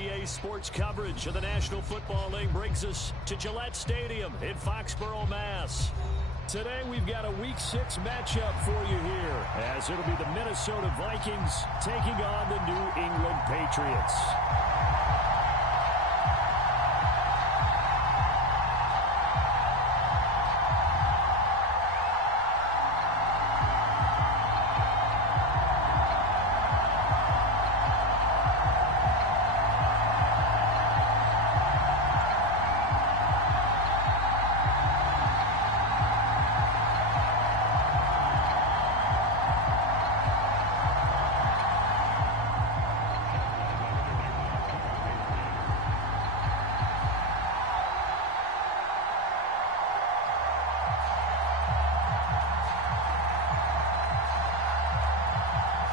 EA Sports coverage of the National Football League brings us to Gillette Stadium in Foxborough, Mass. Today we've got a Week 6 matchup for you here, as it'll be the Minnesota Vikings taking on the New England Patriots.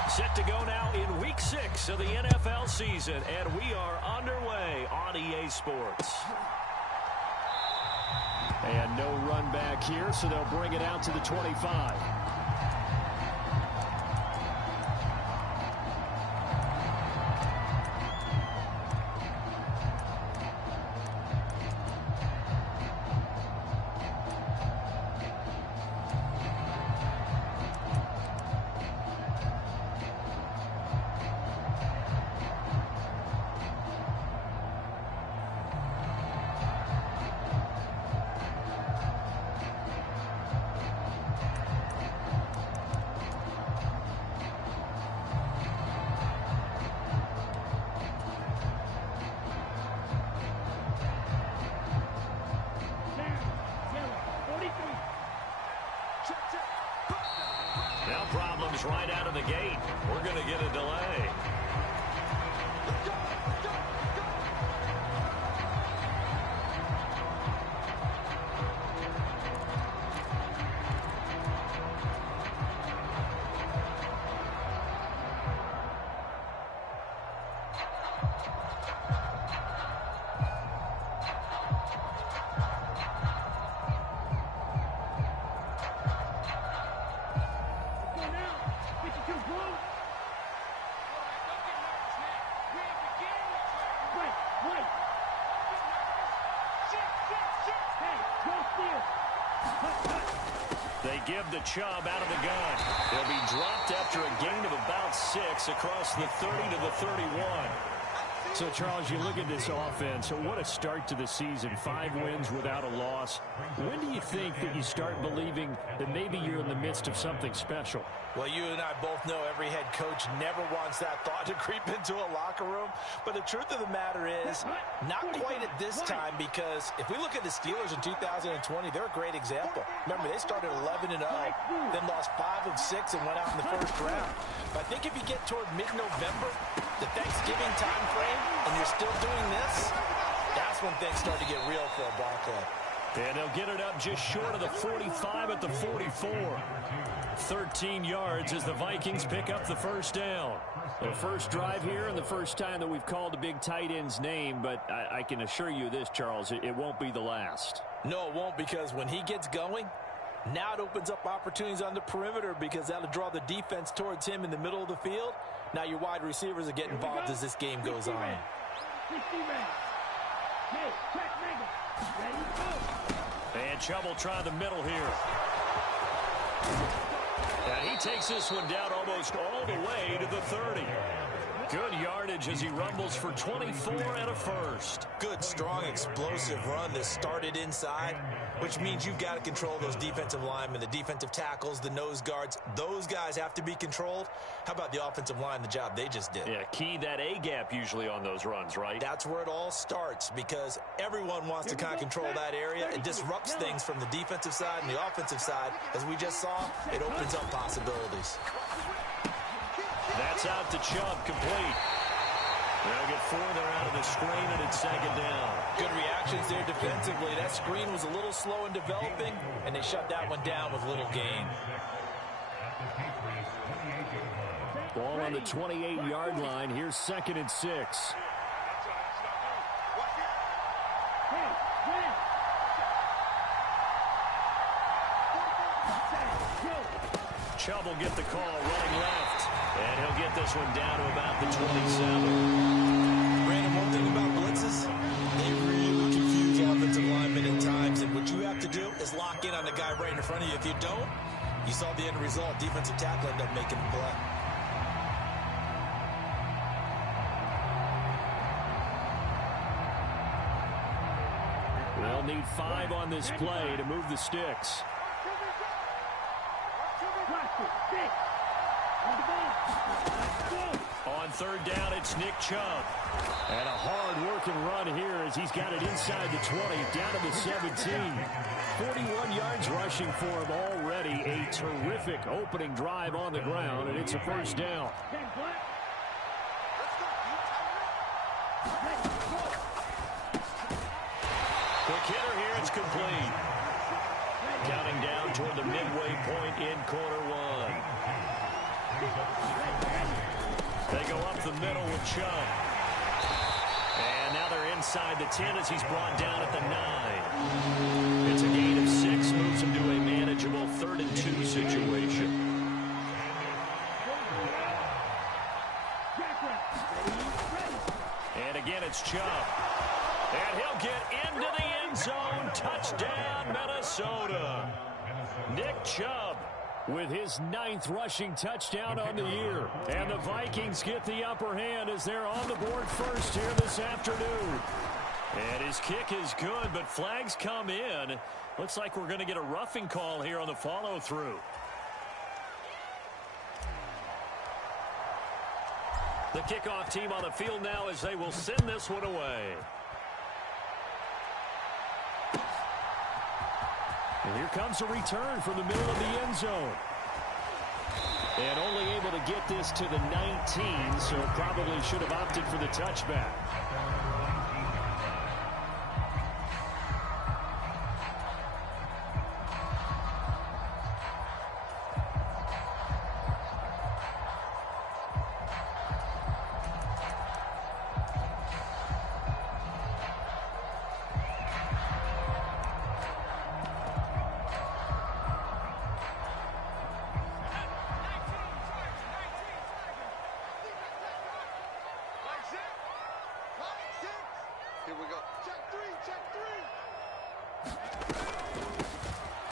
Set to go now in Week 6 of the NFL season, and we are underway on EA Sports. And no run back here, so they'll bring it out to the 25. Now problems right out of the gate. We're going to get a delay. They give the Chubb out of the gun. He'll be dropped after a gain of about 6 across the 30 to the 31. So, Charles, you look at this offense. So what a start to the season. 5 wins without a loss. When do you think that you start believing that maybe you're in the midst of something special? Well, you and I both know every head coach never wants that thought to creep into a locker room. But the truth of the matter is, not quite at this time, because if we look at the Steelers in 2020, they're a great example. Remember, they started 11-0, then lost 5 of 6 and went out in the first round. But I think if you get toward mid-November, the Thanksgiving time frame, and you're still doing this, that's when things start to get real for a ball club. And they'll get it up just short of the 45 at the 44. 13 yards as the Vikings pick up the first down. The first drive here and the first time that we've called a big tight end's name, but I can assure you this, Charles, it won't be the last. No, it won't, because when he gets going, now it opens up opportunities on the perimeter, because that'll draw the defense towards him in the middle of the field. Now your wide receivers will get involved as this game goes on. And Chubb will try the middle here. And he takes this one down almost all the way to the 30. Good yardage as he rumbles for 24 and a first. Good, strong, explosive run that started inside, which means you've got to control those defensive linemen, the defensive tackles, the nose guards. Those guys have to be controlled. How about the offensive line, the job they just did? Yeah, key that A-gap usually on those runs, right? That's where it all starts, because everyone wants to kind of control that area. It disrupts things from the defensive side and the offensive side. As we just saw, it opens up possibilities. That's out to Chubb, complete. They'll get 4 there out of the screen, and it's second down. Good reactions there defensively. That screen was a little slow in developing, and they shut that one down with little gain. Ball on the 28-yard line. Here's 2nd and 6. Chubb will get the call running left. And he'll get this one down to about the 27. Brandon, one thing about blitzes, they really confuse offensive linemen at times, and what you have to do is lock in on the guy right in front of you. If you don't, you saw the end result. Defensive tackle ended up making the play. They'll need 5 on this play to move the sticks. On third down, it's Nick Chubb. And a hard-working run here as he's got it inside the 20, down to the 17. 41 yards rushing for him already. A terrific opening drive on the ground, and it's a first down. Quick hitter here, it's complete. Counting down toward the midway point in quarter one. They go up the middle with Chubb. And now they're inside the 10 as he's brought down at the 9. It's a gain of 6, moves him to a manageable 3rd and 2 situation. And again, it's Chubb. And he'll get into the end zone. Touchdown, Minnesota. Nick Chubb with his 9th rushing touchdown on the year. And the Vikings get the upper hand as they're on the board first here this afternoon. And his kick is good, but flags come in. Looks like we're going to get a roughing call here on the follow-through. The kickoff team on the field now as they will send this one away. And here comes a return from the middle of the end zone. And only able to get this to the 19, so probably should have opted for the touchback.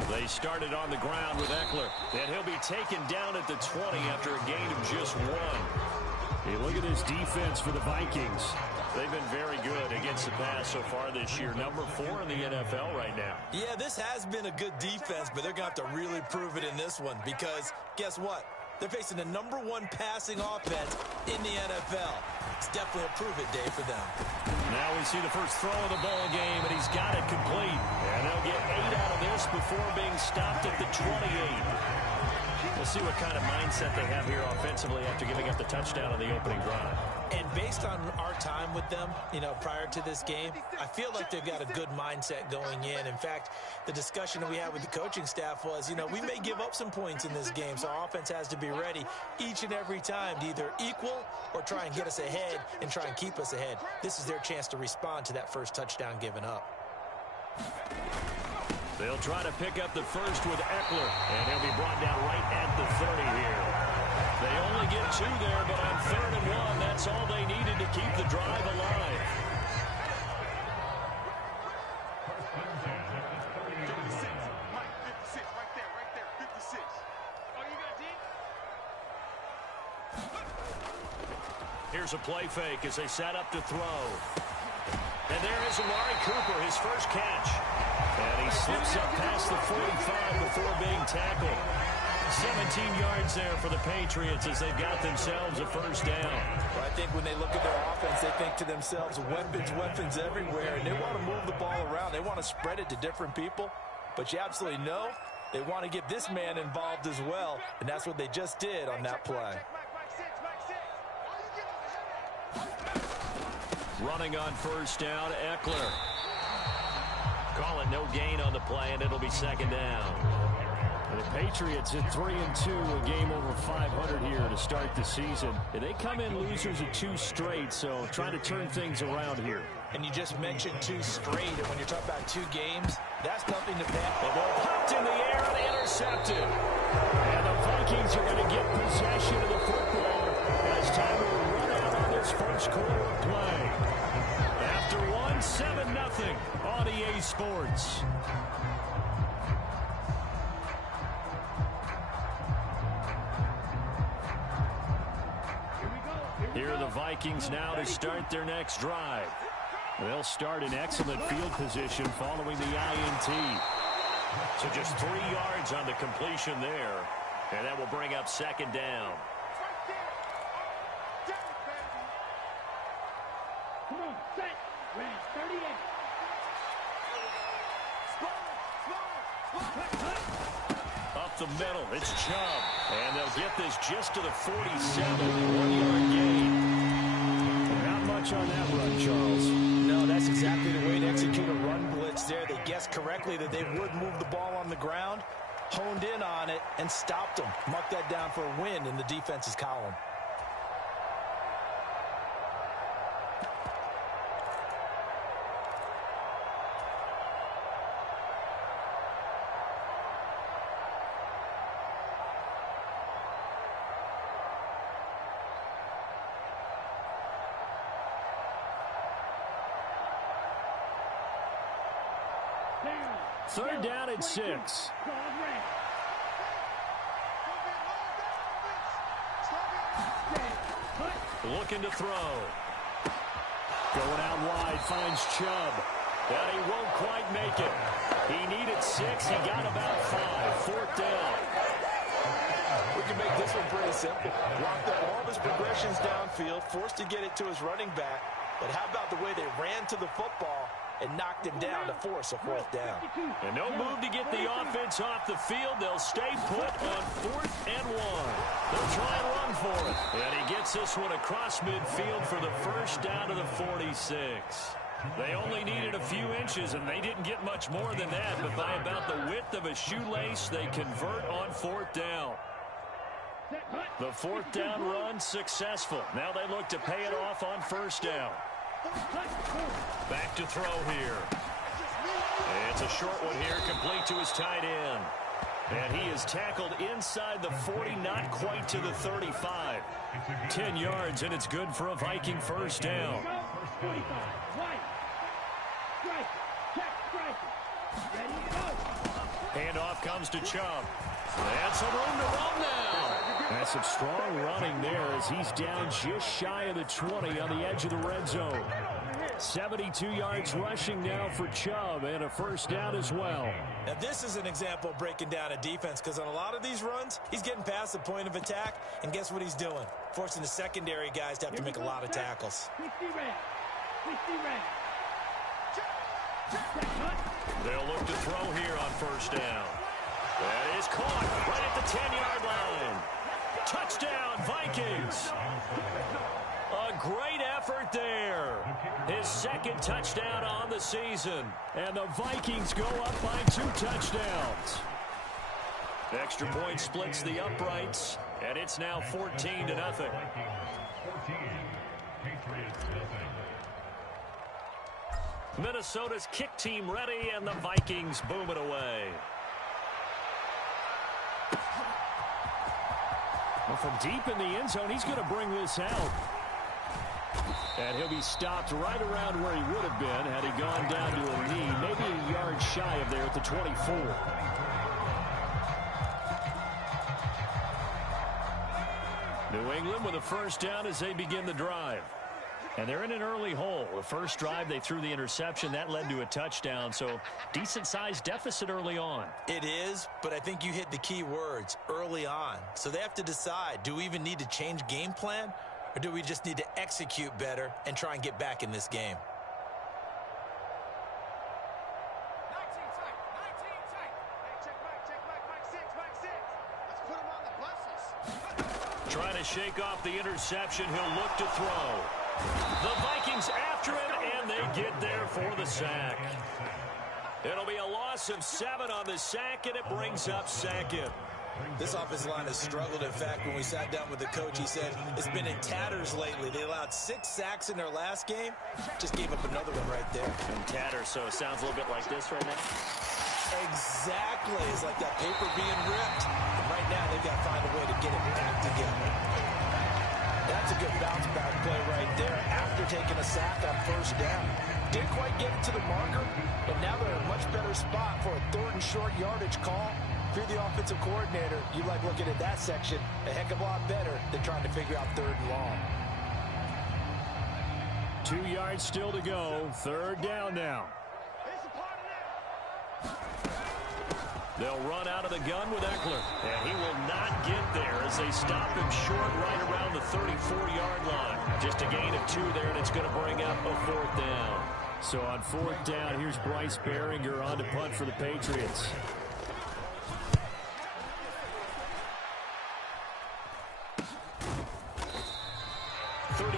They started on the ground with Eckler, and he'll be taken down at the 20 after a gain of just 1. Hey, look at this defense for the Vikings. They've been very good against the pass so far this year. Number 4 in the NFL right now. Yeah, this has been a good defense, but they're going to have to really prove it in this one because guess what? They're facing the number 1 passing offense in the NFL. It's definitely a prove-it day for them. Now we see the first throw of the ball game, and he's got it complete. And they'll get 8 out of this before being stopped at the 28. We'll see what kind of mindset they have here offensively after giving up the touchdown on the opening drive. And based on our time with them, prior to this game, I feel like they've got a good mindset going in. In fact, the discussion that we had with the coaching staff was, we may give up some points in this game, so our offense has to be ready each and every time to either equal or try and get us ahead and try and keep us ahead. This is their chance to respond to that first touchdown given up. They'll try to pick up the first with Eckler, and he'll be brought down right at the 30 here. They only get 2 there, but on 3rd and 1, that's all they needed to keep the drive alive. Here's a play fake as they set up to throw. And there is Amari Cooper, his first catch. And he slips up past the 45 before being tackled. 17 yards there for the Patriots as they've got themselves a first down. Well, I think when they look at their offense, they think to themselves, weapons everywhere, and they want to move the ball around. They want to spread it to different people, but you absolutely know they want to get this man involved as well, and that's what they just did on that play. Running on first down, Eckler. Calling no gain on the play, and it'll be second down. The Patriots at 3-2, a game over 500 here to start the season. They come in losers of 2 straight, so trying to turn things around here. And you just mentioned 2 straight, and when you're talking about 2 games, that's nothing to bet. The ball popped in the air and intercepted. And the Vikings are going to get possession of the football as time will run out on this first quarter of play. After one, 7-0 on EA Sports. Here are the Vikings now to start their next drive. They'll start in excellent field position following the INT. So just 3 yards on the completion there. And that will bring up second down. Come on, set, ready, 38. Up the middle, it's Chubb. And they'll get this just to the 47. 1-yard gain. Not much on that run, Charles. No, that's exactly the way to execute a run blitz there. They guessed correctly that they would move the ball on the ground, honed in on it, and stopped them. Mark that down for a win in the defense's column. Third down at 6. Looking to throw. Going out wide, finds Chubb. And he won't quite make it. He needed 6. He got about 5. Fourth down. We can make this one pretty simple. Locked up all of his progressions downfield, forced to get it to his running back. But how about the way they ran to the football and knocked him down to force a fourth down? And no move to get the offense off the field. They'll stay put on 4th and 1. They'll try and run for it. And he gets this one across midfield for the first down to the 46. They only needed a few inches, and they didn't get much more than that. But by about the width of a shoelace, they convert on 4th down. The 4th down run successful. Now they look to pay it off on 1st down. Back to throw here. It's a short one here, complete to his tight end. And he is tackled inside the 40, not quite to the 35. 10 yards, and it's good for a Viking first down. Handoff comes to Chubb. And some room to run now. That's some strong running there as he's down just shy of the 20 on the edge of the red zone. 72 yards rushing now for Chubb, and a first down as well. Now this is an example of breaking down a defense, because on a lot of these runs, he's getting past the point of attack, and guess what he's doing? Forcing the secondary guys to have to make a lot of tackles. They'll look to throw here on first down. That is caught right at the 10-yard line. Touchdown, Vikings. A great effort there. His second touchdown on the season. And the Vikings go up by 2 touchdowns. Extra point splits the uprights, and it's now 14-0. Minnesota's kick team ready, and the Vikings boom it away. Well, from deep in the end zone, he's going to bring this out. And he'll be stopped right around where he would have been had he gone down to a knee, maybe a yard shy of there at the 24. New England with a first down as they begin the drive. And they're in an early hole. The first drive, they threw the interception. That led to a touchdown, so decent-sized deficit early on. It is, but I think you hit the key words, early on. So they have to decide, do we even need to change game plan, or do we just need to execute better and try and get back in this game? 19 tight. Hey, check Mike 6. Let's put him on the buses. Trying to shake off the interception. He'll look to throw. The Vikings after him, and they get there for the sack. It'll be a loss of 7 on the sack, and it brings up second. This offensive line has struggled. In fact, when we sat down with the coach, he said it's been in tatters lately. They allowed 6 sacks in their last game. Just gave up another one right there. In tatters, so it sounds a little bit like this right now. Exactly. It's like that paper being ripped. And right now, they've got to find a way to get it back together. That's a good bounce back play right there after taking a sack on first down. Didn't quite get it to the marker, but now they're in a much better spot for a 3rd and short yardage call. If you're the offensive coordinator, you like looking at that section a heck of a lot better than trying to figure out 3rd and long. 2 yards still to go. 3rd down now. They'll run out of the gun with Eckler, and he will not get there as they stop him short right around the 34-yard line. Just a gain of 2 there, and it's going to bring up a 4th down. So on 4th down, here's Bryce Behringer on to punt for the Patriots.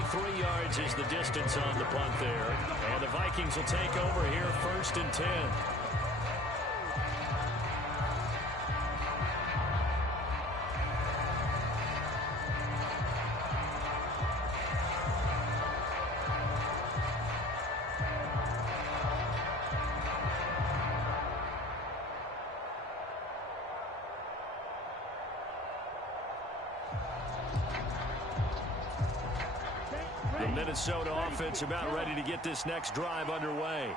Three yards is the distance on the punt there. And the Vikings will take over here 1st and 10. The Minnesota offense about ready to get this next drive underway.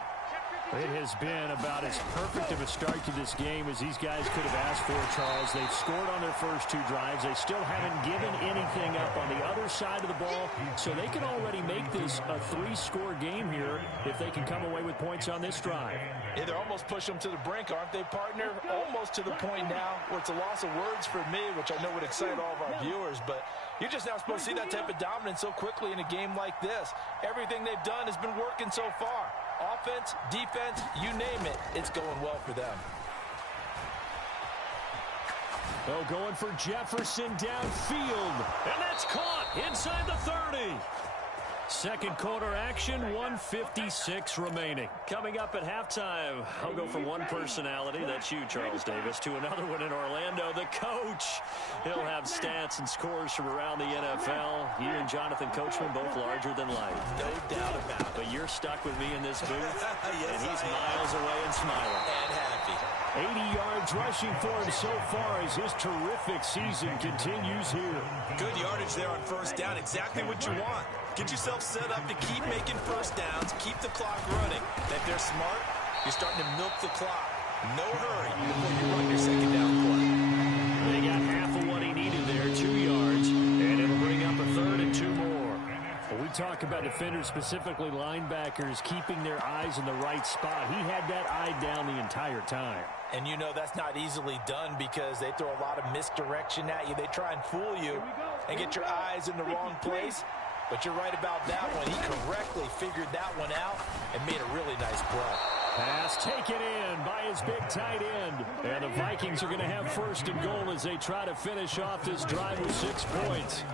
It has been about as perfect of a start to this game as these guys could have asked for, Charles. They've scored on their first 2 drives. They still haven't given anything up on the other side of the ball, so they can already make this a 3-score game here if they can come away with points on this drive. Yeah, they're almost pushing them to the brink, aren't they, partner? Almost to the point now where it's a loss of words for me, which I know would excite all of our viewers, but you're just not supposed to see that type of dominance so quickly in a game like this. Everything they've done has been working so far. Offense, defense, you name it, it's going well for them. Oh, going for Jefferson downfield. And that's caught inside the 30. Second quarter action, 1:56 remaining. Coming up at halftime, I'll go from one personality, that's you, Charles Davis, to another one in Orlando, the coach. He'll have stats and scores from around the NFL. You and Jonathan Coachman, both larger than life. No doubt about it. But you're stuck with me in this booth, Yes, and he's miles away and smiling. And happy. 80 yards rushing for him so far as his terrific season continues here. Good yardage there on first down. Exactly what you want. Get yourself set up to keep making first downs, keep the clock running. And if they're smart, you're starting to milk the clock. No hurry before you run your second down play. They got half of what he needed there, 2 yards, and it'll bring up a 3rd and 2 more. When we talk about defenders, specifically linebackers, keeping their eyes in the right spot, he had that eye down the entire time. And you know that's not easily done because they throw a lot of misdirection at you. They try and fool you and get your eyes in the wrong place. But you're right about that one. He correctly figured that one out and made a really nice play. Pass taken in by his big tight end. And the Vikings are going to have 1st and goal as they try to finish off this drive with 6 points.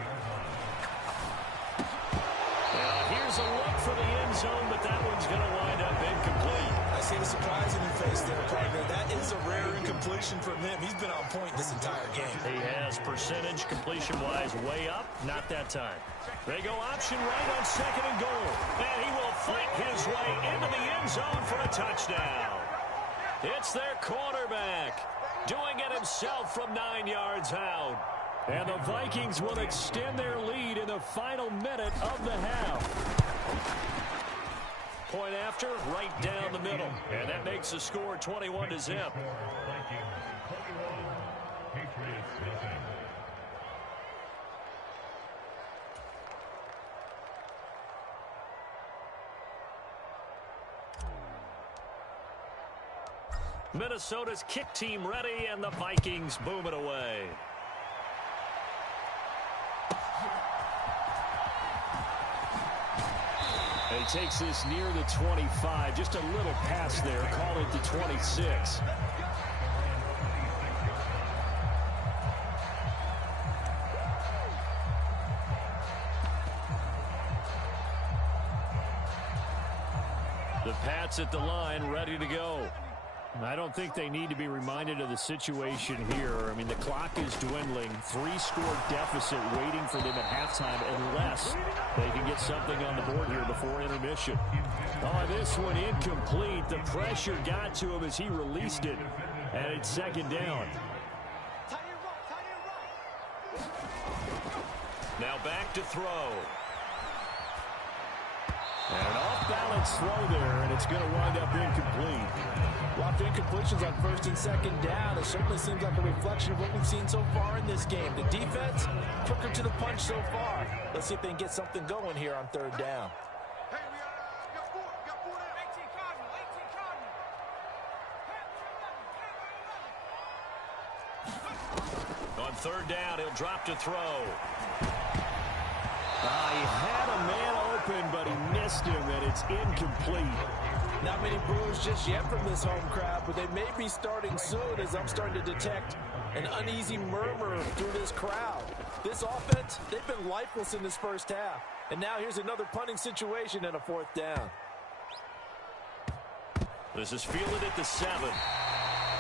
Here's a look for the end zone, but that one's going to wind up incomplete. I see the surprise in your face there, partner. That is a rare incompletion from him. He's been on point this entire game. He has percentage completion-wise way up. Not that time. They go option right on 2nd and goal. And he will fight his way into the end zone for a touchdown. It's their quarterback doing it himself from 9 yards out. And the Vikings will extend their lead in the final minute of the half. Point after, right down the middle. And that makes the score 21-0. Minnesota's kick team ready, and the Vikings boom it away. And he takes this near the 25. Just a little pass there. Call it the 26. The Pats at the line, ready to go. I don't think they need to be reminded of the situation here. I mean, the clock is dwindling. 3-score deficit waiting for them at halftime unless they can get something on the board here before intermission. Oh, this one incomplete. The pressure got to him as he released it. And it's 2nd down. Now back to throw. And an off-balance throw there, and it's going to wind up incomplete. A lot of incompletions on first and second down. It certainly seems like a reflection of what we've seen so far in this game. The defense, quicker to the punch so far. Let's see if they can get something going here on third down. Hey, we got four. We got 4 now. 18 Cardinal. 18 Cardinal. On third down, he'll drop to throw. He had a man open, but he missed him, and it's incomplete. Not many boos just yet from this home crowd, but they may be starting soon as I'm starting to detect an uneasy murmur through this crowd. This offense, they've been lifeless in this first half. And now here's another punting situation and a fourth down. This is fielded at the 7.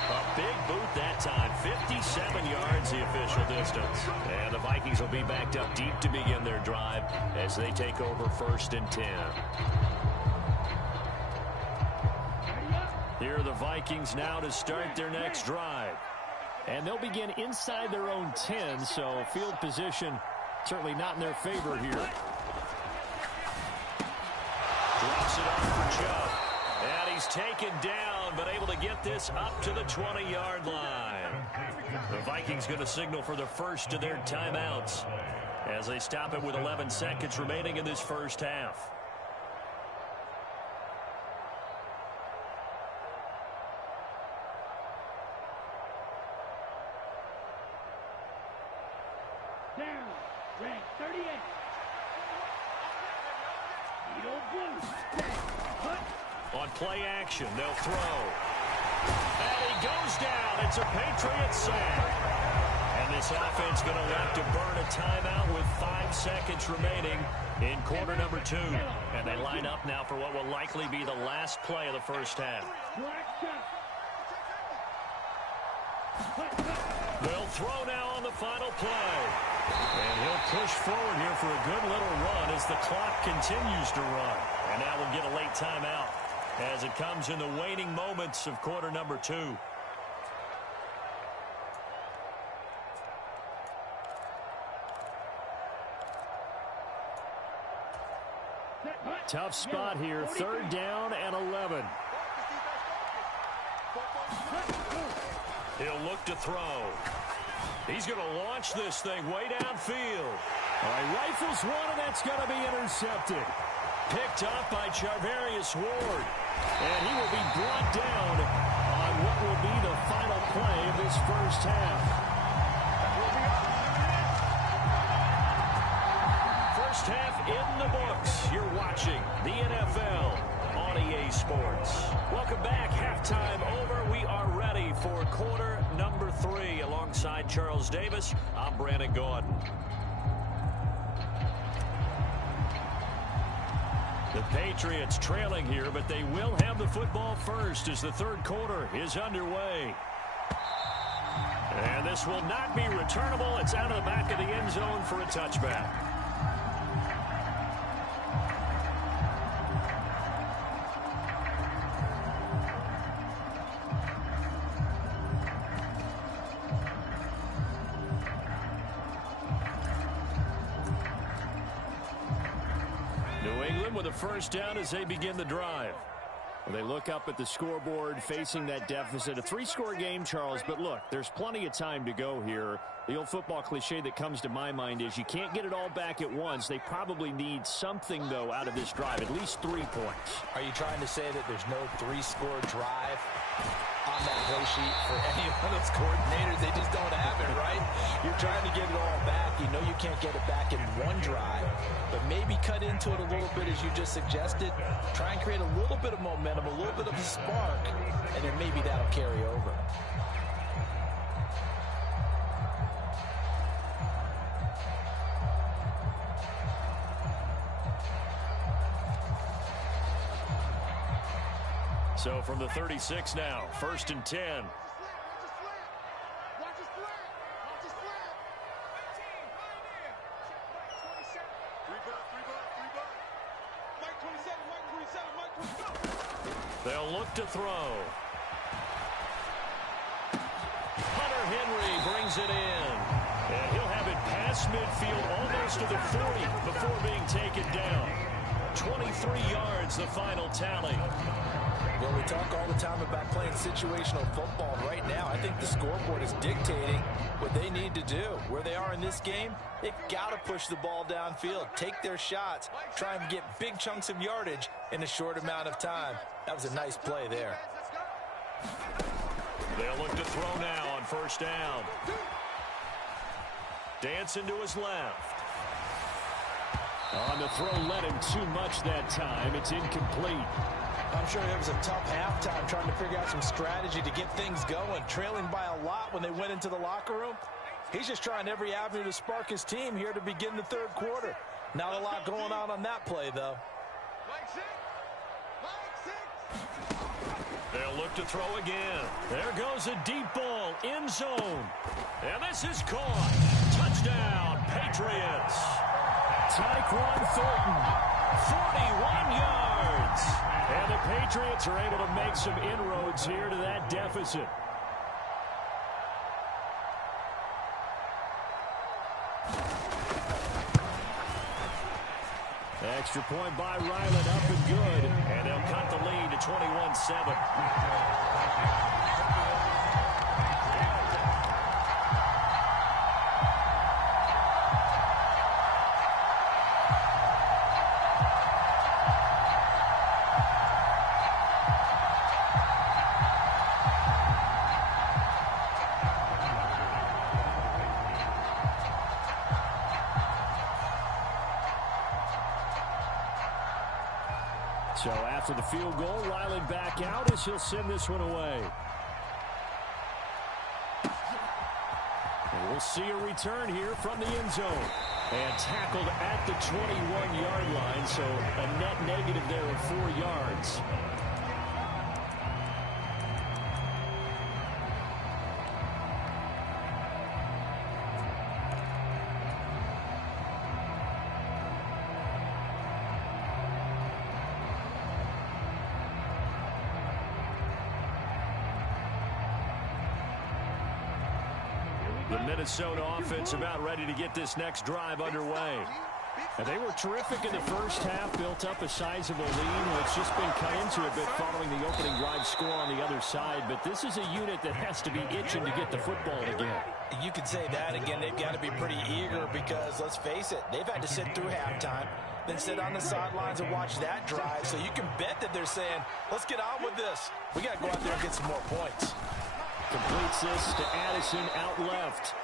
A big boot that time. 57 yards the official distance. And the Vikings will be backed up deep to begin their drive as they take over first and 10. Here are the Vikings now to start their next drive. And they'll begin inside their own 10, so field position certainly not in their favor here. Drops it off for Chubb. And he's taken down, but able to get this up to the 20-yard line. The Vikings going to signal for the first of their timeouts as they stop it with 11 seconds remaining in this first half. Down, red 38. Needle blue. On play action, they'll throw. And he goes down. It's a Patriots sack. And this offense going to have to burn a timeout with 5 seconds remaining in quarter number 2. And they line up now for what will likely be the last play of the first half. They'll throw now on the final play. And he'll push forward here for a good little run as the clock continues to run. And now we'll get a late timeout as it comes in the waning moments of quarter number 2. Tough spot here, third down and 11. He'll look to throw. He's going to launch this thing way downfield. All right, rifles one, and that's going to be intercepted. Picked up by Charvarius Ward. And he will be brought down on what will be the final play of this first half. First half in the books. You're watching the NFL on EA Sports. Welcome back. Halftime over. We are ready for quarter number 3. Alongside Charles Davis, I'm Brandon Gordon. The Patriots trailing here, but they will have the football first as the third quarter is underway. And this will not be returnable. It's out of the back of the end zone for a touchback. With a first down as they begin the drive. Well, they look up at the scoreboard facing that deficit. A 3-score game, Charles, but look, there's plenty of time to go here. The old football cliche that comes to my mind is you can't get it all back at once. They probably need something, though, out of this drive, at least 3 points. Are you trying to say that there's no 3-score drive on that play sheet for any of those coordinators? They just don't have it, right? You're trying to get it all back. You know you can't get it back in one drive, but maybe cut into it a little bit as you just suggested. Try and create a little bit of momentum, a little bit of a spark, and then maybe that'll carry over. So from the 36 now, first and 10. Watch his flat. Watch his flat. 18, Mike 27. They'll look to throw. Hunter Henry brings it in. And he'll have it past across midfield, almost to the 40 before being taken down. 23 yards, the final tally. Well, we talk all the time about playing situational football. Right now, I think the scoreboard is dictating what they need to do. Where they are in this game, they've got to push the ball downfield, take their shots, try and get big chunks of yardage in a short amount of time. That was a nice play there. They'll look to throw now on first down. Dancing to his left. On the throw, led him too much that time. It's incomplete. I'm sure it was a tough halftime trying to figure out some strategy to get things going, trailing by a lot when they went into the locker room. He's just trying every avenue to spark his team here to begin the third quarter. Not a lot going on that play, though. They'll look to throw again. There goes a deep ball, end zone. And this is caught. Touchdown, Patriots. Tyquan Thornton, 41 yards. And the Patriots are able to make some inroads here to that deficit. Extra point by Ryland, up and good. And they'll cut the lead to 21-7. So after the field goal, Ryland back out as he'll send this one away. And we'll see a return here from the end zone. And tackled at the 21-yard line, so a net negative there of 4 yards. The Minnesota offense about ready to get this next drive underway. And they were terrific in the first half, built up a sizable lead. It's just been cut into a bit following the opening drive score on the other side. But this is a unit that has to be itching to get the football again. You could say that again. They've got to be pretty eager because, let's face it, they've had to sit through halftime, then sit on the sidelines and watch that drive. So you can bet that they're saying, let's get on with this. We got to go out there and get some more points. Completes this to Addison out left.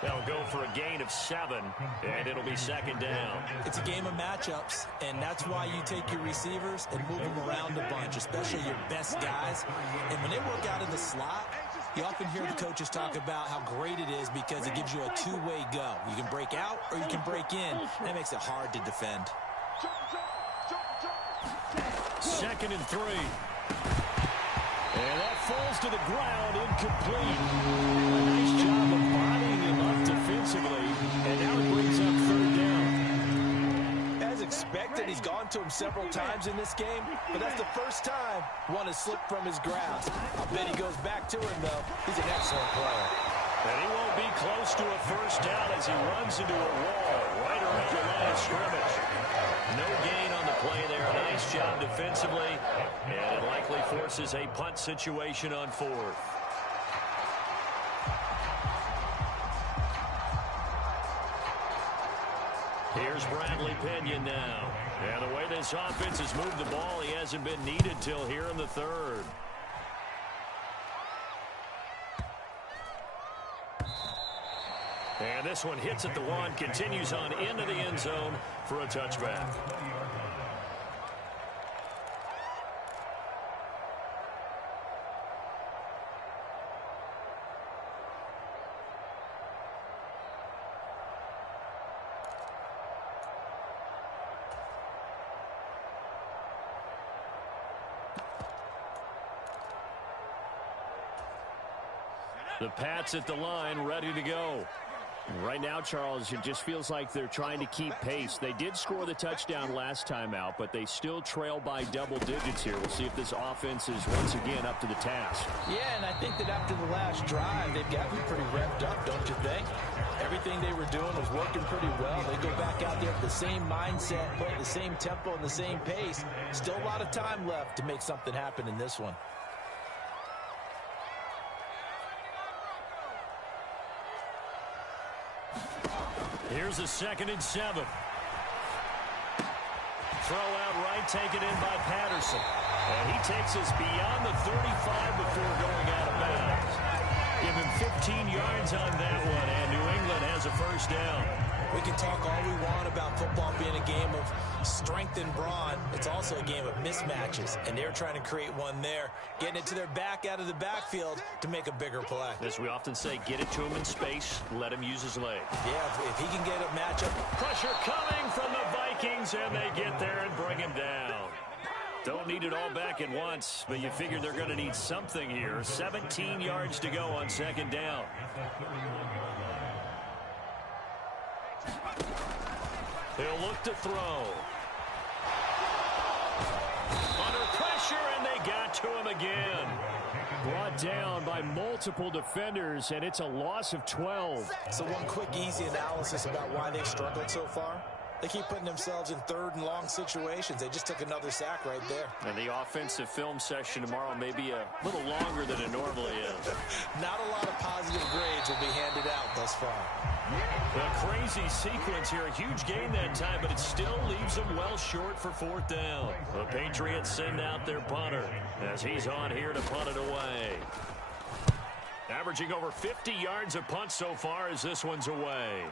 They'll go for a gain of 7, and it'll be second down. It's a game of matchups, and that's why you take your receivers and move them around a bunch, especially your best guys. And when they work out in the slot, you often hear the coaches talk about how great it is because it gives you a two-way go. You can break out or you can break in. That makes it hard to defend. 2nd and 3. And that falls to the ground, incomplete. A nice job of bodying him up defensively, and now it brings up 3rd down. As expected, he's gone to him several times in this game, but that's the first time one has slipped from his grasp. I bet he goes back to him, though. He's an excellent player. And he won't be close to a first down as he runs into a wall right around the line of scrimmage. No gain on the play there. Nice job defensively, and it likely forces a punt situation on 4th. Here's Bradley Pinion now. And the way this offense has moved the ball, he hasn't been needed till here in the 3rd. And this one hits at the 1, continues on into the end zone for a touchback. The Pats at the line, ready to go. Right now, Charles, it just feels like they're trying to keep pace. They did score the touchdown last time out, but they still trail by double digits here. We'll see if this offense is once again up to the task. Yeah, and I think that after the last drive, they've got to be pretty revved up, don't you think? Everything everything they were doing was working pretty well. They go back out there with the same mindset, play the same tempo and the same pace. Still a lot of time left to make something happen in this one. Here's a 2nd and 7. Throw out right, taken in by Patterson. And he takes us beyond the 35 before going out of bounds. Give him 15 yards on that one, and New England has a first down. We can talk all we want about football being a game of strength and brawn. It's also a game of mismatches, and they're trying to create one there, getting it to their back out of the backfield to make a bigger play. As we often say, get it to him in space, let him use his leg. Yeah, if he can get a matchup. Pressure coming from the Vikings, and they get there and bring him down. Don't need it all back at once, but you figure they're going to need something here. 17 yards to go on 2nd down. He'll look to throw. Under pressure, and they got to him again. Brought down by multiple defenders, and it's a loss of 12. So one quick, easy analysis about why they've struggled so far. They keep putting themselves in 3rd and long situations. They just took another sack right there. And the offensive film session tomorrow may be a little longer than it normally is. Not a lot of positive grades will be handed out thus far. A crazy sequence here. A huge gain that time, but it still leaves them well short for 4th down. The Patriots send out their punter as he's on here to punt it away. Averaging over 50 yards a punt so far as this one's away.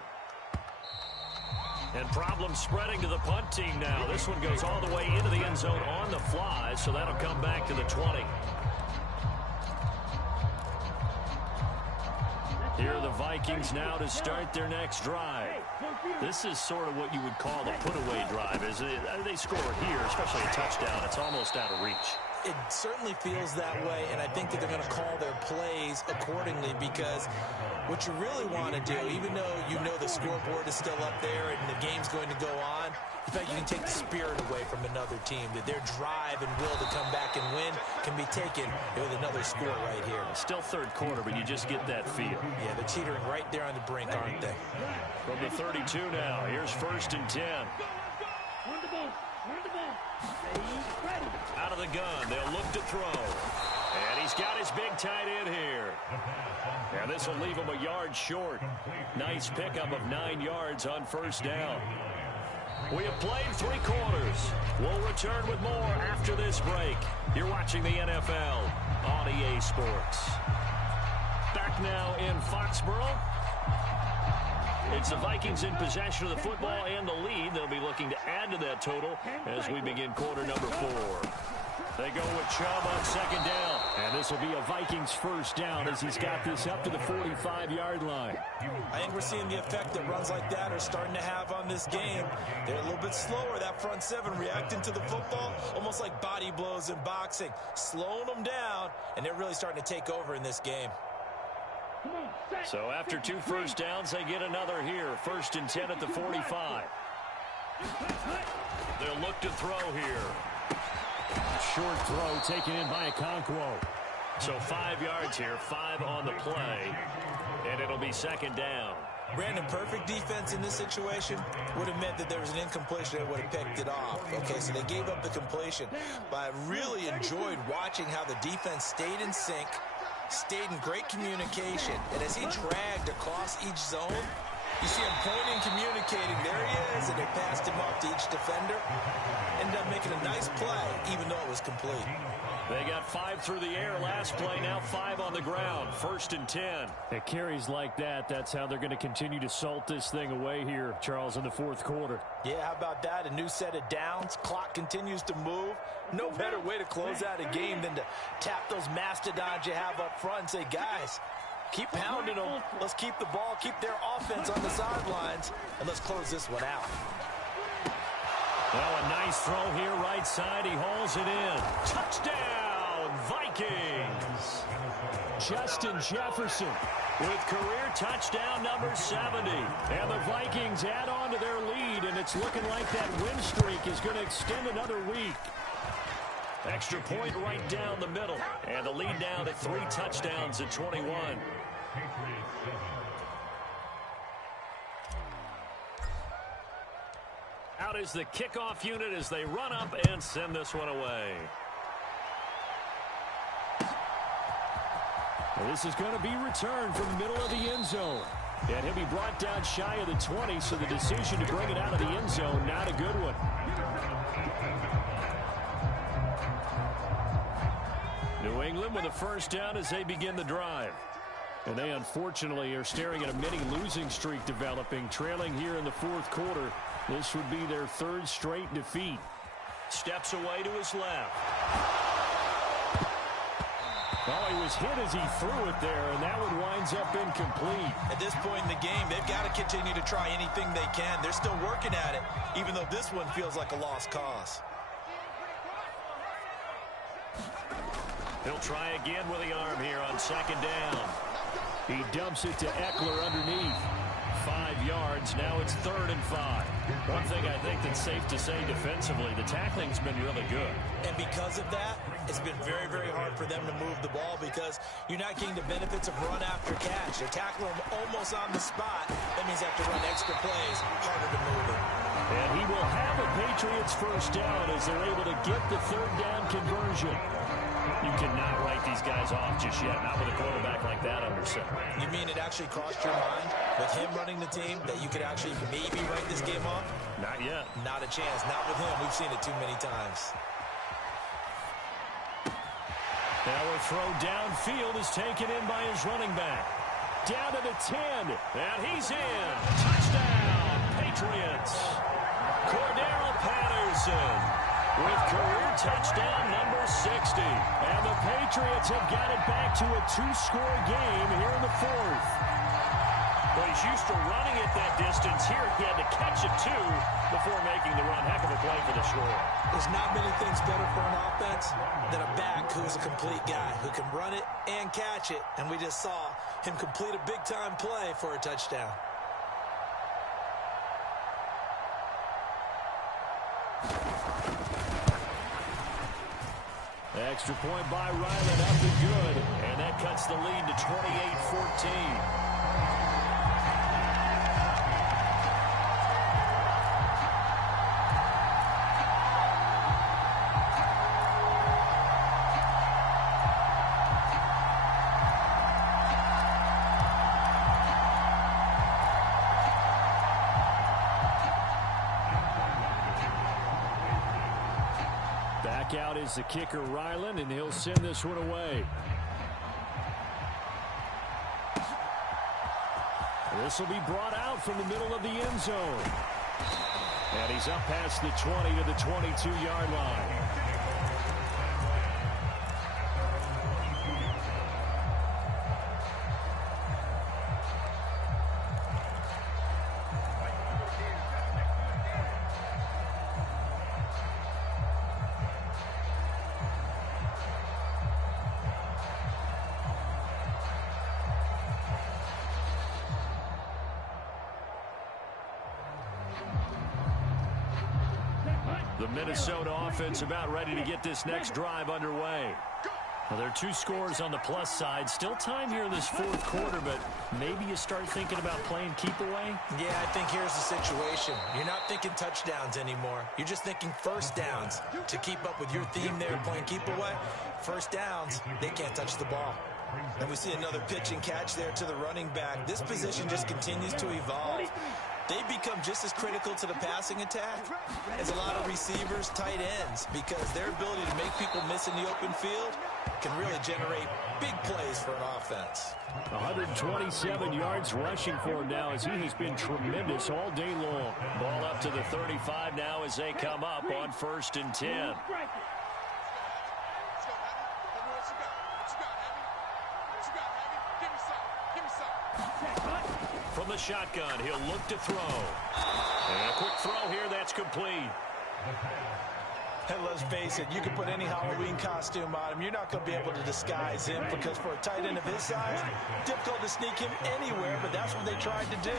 And problems spreading to the punt team now. This one goes all the way into the end zone on the fly, so that'll come back to the 20. Here are the Vikings now to start their next drive. This is sort of what you would call the put-away drive. As they score here, especially a touchdown, it's almost out of reach. It certainly feels that way, and I think that they're going to call their plays accordingly, because what you really want to do, even though you know the scoreboard is still up there and the game's going to go on, in fact, you can take the spirit away from another team, that their drive and will to come back and win can be taken with another score right here. Still 3rd quarter, but you just get that feel. Yeah, they're teetering right there on the brink, aren't they? From the 32 now, here's 1st and 10. Run the ball. Run the ball. Stay ready. Out of the gun, they'll look to throw. And he's got his big tight end here. And this will leave him a yard short. Nice pickup of 9 yards on 1st down. We have played 3 quarters. We'll return with more after this break. You're watching the NFL on EA Sports. Back now in Foxborough. It's the Vikings in possession of the football and the lead. They'll be looking to add to that total as we begin quarter number 4. They go with Chubb on 2nd down. And this will be a Vikings first down as he's got this up to the 45-yard line. I think we're seeing the effect that runs like that are starting to have on this game. They're a little bit slower, that front 7, reacting to the football, almost like body blows in boxing, slowing them down, and they're really starting to take over in this game. So after 2 first downs, they get another here. 1st and 10 at the 45. They'll look to throw here. Short throw taken in by Okonkwo. So 5 yards here, 5 on the play, and it'll be 2nd down. Brandon, perfect defense in this situation would have meant that there was an incompletion that would have picked it off. Okay, so they gave up the completion, but I really enjoyed watching how the defense stayed in sync, stayed in great communication, and as he dragged across each zone, you see him pointing, communicating. There he is, and they passed him off to each defender. Ended up making a nice play, even though it was complete. They got 5 through the air last play, now 5 on the ground. 1st and 10. It carries like that. That's how they're going to continue to salt this thing away here, Charles, in the 4th quarter. Yeah, how about that? A new set of downs. Clock continues to move. No better way to close out a game than to tap those mastodons you have up front and say, guys, keep pounding them. Let's keep the ball, keep their offense on the sidelines, and let's close this one out. Well, a nice throw here, right side. He hauls it in. Touchdown, Vikings. Justin Jefferson with career touchdown number 70. And the Vikings add on to their lead, and it's looking like that win streak is going to extend another week. Extra point right down the middle. And the lead down to 3 touchdowns at 21. Out is the kickoff unit as they run up and send this one away. Well, this is going to be returned from the middle of the end zone. And he'll be brought down shy of the 20, so the decision to bring it out of the end zone, not a good one. New England with a first down as they begin the drive. And they unfortunately are staring at a mini losing streak developing, trailing here in the fourth quarter. This would be their third straight defeat. Steps away to his left. Oh, he was hit as he threw it there, and that one winds up incomplete. At this point in the game, they've got to continue to try anything they can. They're still working at it, even though this one feels like a lost cause. He'll try again with the arm here on second down. He dumps it to Eckler underneath. 5 yards. Now it's 3rd and 5. One thing I think that's safe to say defensively, the tackling's been really good. And because of that, it's been very, very hard for them to move the ball because you're not getting the benefits of run after catch. They're tackling them almost on the spot. That means they have to run extra plays, harder to move it. And he will have a Patriots first down as they're able to get the 3rd down conversion. You cannot write these guys off just yet, not with a quarterback like that under center. You mean it actually crossed your mind with him running the team that you could actually maybe write this game off? Not yet. Not a chance. Not with him. We've seen it too many times. Now a throw downfield is taken in by his running back. Down to the 10, and he's in. Touchdown, Patriots. Cordero Patterson with career touchdown number 60. And the Patriots have got it back to a 2-score game here in the 4th. Well, he's used to running it that distance. Here he had to catch it, too, before making the run. Heck of a play for the score. There's not many things better for an offense than a back who's a complete guy, who can run it and catch it. And we just saw him complete a big-time play for a touchdown. Extra point by Ryland, up and good. And that cuts the lead to 28-14. Back out is the kicker, Ryland, and he'll send this one away. This will be brought out from the middle of the end zone. And he's up past the 20 to the 22-yard line. The Minnesota offense about ready to get this next drive underway. Well, there are 2 scores on the plus side. Still time here in this 4th quarter, but maybe you start thinking about playing keep away? Yeah, I think here's the situation. You're not thinking touchdowns anymore. You're just thinking first downs. To keep up with your theme there, playing keep away, first downs, they can't touch the ball. And we see another pitch and catch there to the running back. This position just continues to evolve. They become just as critical to the passing attack as a lot of receivers, tight ends, because their ability to make people miss in the open field can really generate big plays for an offense. 127 yards rushing for him now as he has been tremendous all day long. Ball up to the 35 now as they come up on 1st and 10. From the shotgun, he'll look to throw. And a quick throw here, that's complete. And let's face it, you can put any Halloween costume on him. You're not going to be able to disguise him because for a tight end of his size, difficult to sneak him anywhere, but that's what they tried to do.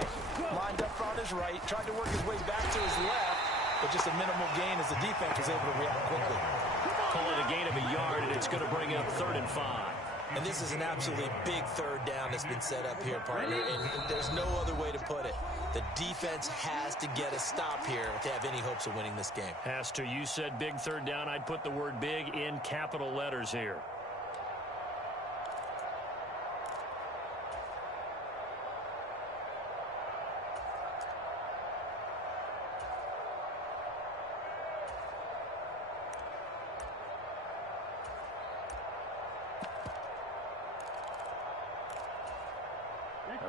Lined up on his right, tried to work his way back to his left, but just a minimal gain as the defense was able to react quickly. Call it a gain of a yard, and it's going to bring up 3rd and 5. And this is an absolutely big 3rd down that's been set up here, partner, and there's no other way to put it. The defense has to get a stop here to have any hopes of winning this game. Has to. You said big third down. I'd put the word big in capital letters here.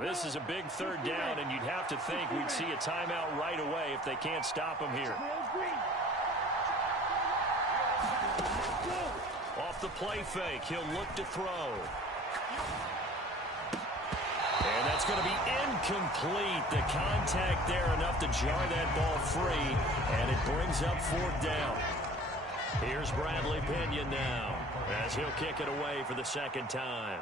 This is a big third down, and you'd have to think we'd see a timeout right away if they can't stop him here. Off the play fake, he'll look to throw. And that's going to be incomplete. The contact there enough to jar that ball free, and it brings up fourth down. Here's Bradley Pinion now as he'll kick it away for the second time.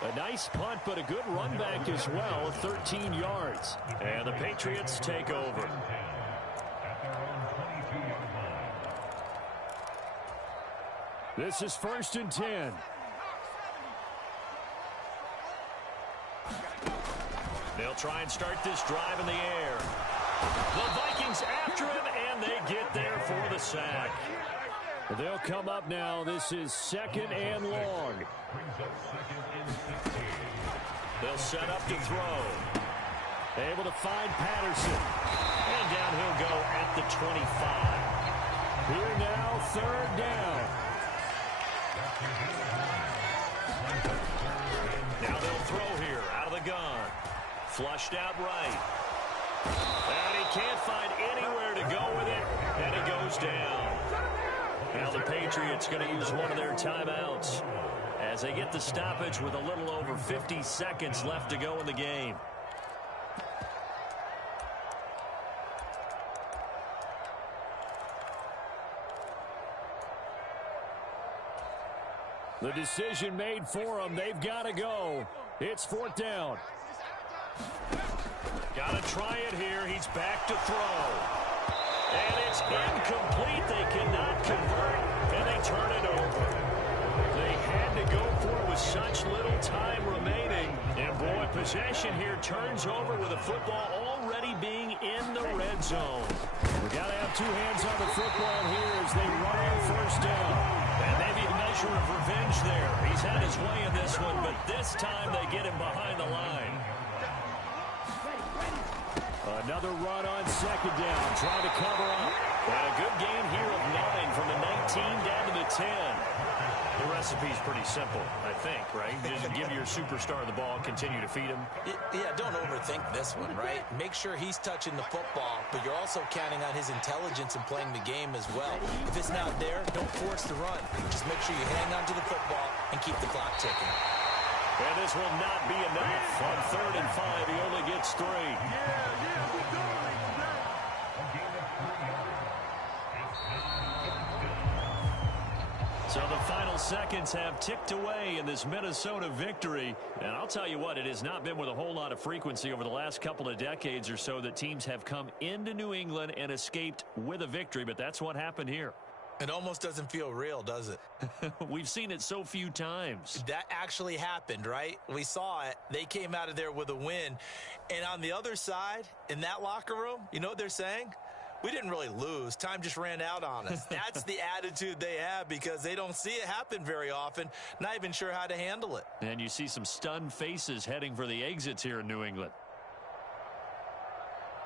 A nice punt, but a good run back as well, 13 yards. And the Patriots take over. This is 1st and 10. They'll try and start this drive in the air. The Vikings after him, and they get there for the sack. They'll come up now. This is 2nd and long. They'll set up to throw. Able to find Patterson. And down he'll go at the 25. Here now, 3rd down. Now they'll throw here out of the gun. Flushed out right. And he can't find anywhere to go with it. And it goes down. Now the Patriots going to use one of their timeouts as they get the stoppage with a little over 50 seconds left to go in the game. The decision made for them. They've got to go. It's 4th down. Got to try it here. He's back to throw. And it's incomplete. They cannot convert, and they turn it over. They had to go for it with such little time remaining. And, boy, possession here turns over with the football already being in the red zone. We've got to have two hands on the football here as they run on 1st down. And maybe a measure of revenge there. He's had his way in this one, but this time they get him behind the line. Another run on 2nd down, trying to cover up. And a good gain here of 9 from the 19 down to the 10. The recipe's pretty simple, I think, right? Just give your superstar the ball, continue to feed him. Yeah, don't overthink this one, right? Make sure he's touching the football, but you're also counting on his intelligence in playing the game as well. If it's not there, don't force the run. Just make sure you hang on to the football and keep the clock ticking. And this will not be enough. On 3rd and 5, he only gets 3. So the final seconds have ticked away in this Minnesota victory. And I'll tell you what, it has not been with a whole lot of frequency over the last couple of decades or so that teams have come into New England and escaped with a victory. But that's what happened here. It almost doesn't feel real, does it? We've seen it so few times. That actually happened, right? We saw it. They came out of there with a win. And on the other side, in that locker room, you know what they're saying? We didn't really lose. Time just ran out on us. That's the attitude they have because they don't see it happen very often. Not even sure how to handle it. And you see some stunned faces heading for the exits here in New England.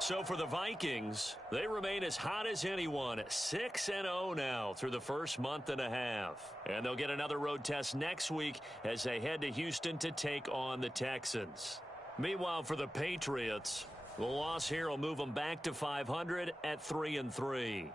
So for the Vikings, they remain as hot as anyone, 6-0 now through the first month and a half. And they'll get another road test next week as they head to Houston to take on the Texans. Meanwhile, for the Patriots, the loss here will move them back to 500 at 3-3.